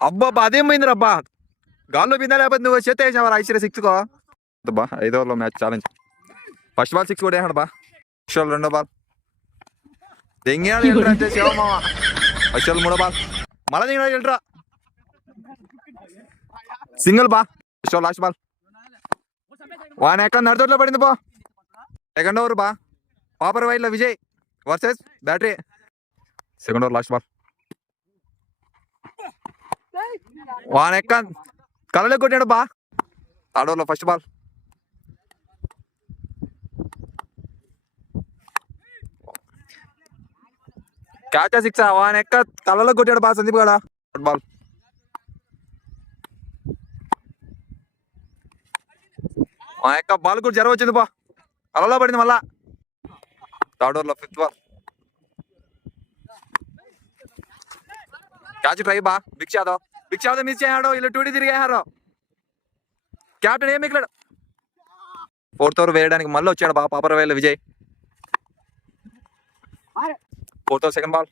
అబ్బా అదేం పోయింది రబ్బా, గాల్లో పోయిందా లేకపోతే నువ్వు చేత వేసావా ఐశ్వర్య సిక్స్ కో బా. 5 ఓవర్లో మ్యాచ్ ఛాలెంజ్. ఫస్ట్ బాల్ 6 కూడా వేసాడు బా. అశ్వల్ రెండో బాల్ దెంగాడు వెళ్ళరా అంతే శివమామ. అశ్వల్ మూడో బాల్ మళ్ళా దిగినాడు వెళ్ళరా సింగిల్ బా. అశ్వల్ లాస్ట్ బాల్ వాన్ ఎక్కడ నడితోట్లో పడింది బా. సెకండ్ ఓవర్ బా, పాపర్ వైడ్లో Vijay versus battery. Second over last ball వాన్ ఎక్క కళ్ళలో కొట్టాడు బా. థర్డ్ ఓవర్లో ఫస్ట్ బాల్ క్యాచ్ సిక్స్. వాన్ ఎక్క కళ్ళలో కొట్టాడు బా సందీప్ గడ. థర్డ్ బాల్ మా యొక్క బాల్ కూడా జ్వరం వచ్చింది బా, కళ్ళలో పడింది మళ్ళా. థర్డ్ ఓవర్లో ఫిఫ్త్ బాల్ క్యాచ్ ట్రై బా. బిగ్ యాదవ్ మిస్ చేయాడు, ఇలా 2D తిరిగేయారు. క్యాప్టెన్ ఏం మిగిలాడు. ఫోర్త్ ఓవర్ వేయడానికి మళ్ళీ వచ్చాడు బా పాపర్ వేల Vijay. Fourth over second ball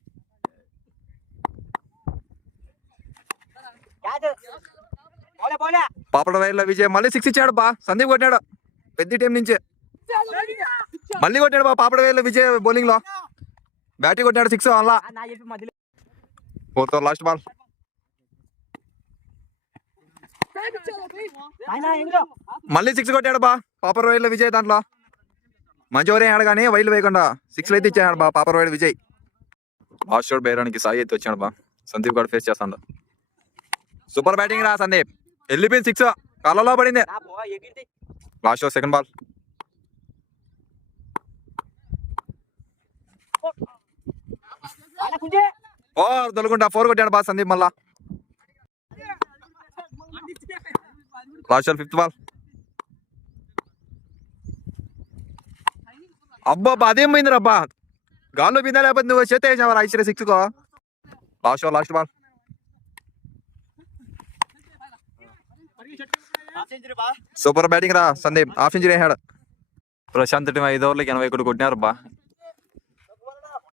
పాపర్ వేల విజయ్ మళ్ళీ 6 ఇచ్చాడు బా. సందీప్ కొట్టాడు పెద్ద టీం నుంచి, మళ్ళీ కొట్టాడు బా పాపడ వేల విజయ్ బౌలింగ్ లో. బ్యాటింగ్ కొట్టాడు 6 అలా. ఫోర్త్ ఓవర్ లాస్ట్ బాల్ మళ్ళీ 6 కొట్టాడు బా పాపర్ వైడ్ల విజయ్. దాంట్లో మంచి ఓవర్ వేయాడు కానీ వైడ్లు వేయకుండా 6 అయితే ఇచ్చాడు బా పాపర్ వైడ్ విజయ్. లాస్ట్ షాట్ వేయడానికి సాయి అయితే వచ్చాడు బా. సందీప్ గారు ఫేస్ చేస్తాడు. సూపర్ బ్యాటింగ్ రా సందీప్, వెళ్ళిపోయింది 6 కాళ్ళలో పడింది. లాస్ట్ ఓవర్ సెకండ్ బాల్ దొలుకుంటా 4 కొట్టాడు బా సందీప్ మళ్ళా. లాస్ట్ ఓవర్ ఫిఫ్త్ బాల్ అబ్బా అదేం పోయింది రబ్బా, గాల్లో పోయిందా లేకపోతే నువ్వు చేత వేసావా ఐశ్వర్య సిక్స్ కో. Last over last ball super batting రా సందీప్, హాఫ్ సెంచరీ వేసాడు. ప్రశాంత్ టీం 5 ఓవర్లకి 81 కొట్టినారు బా.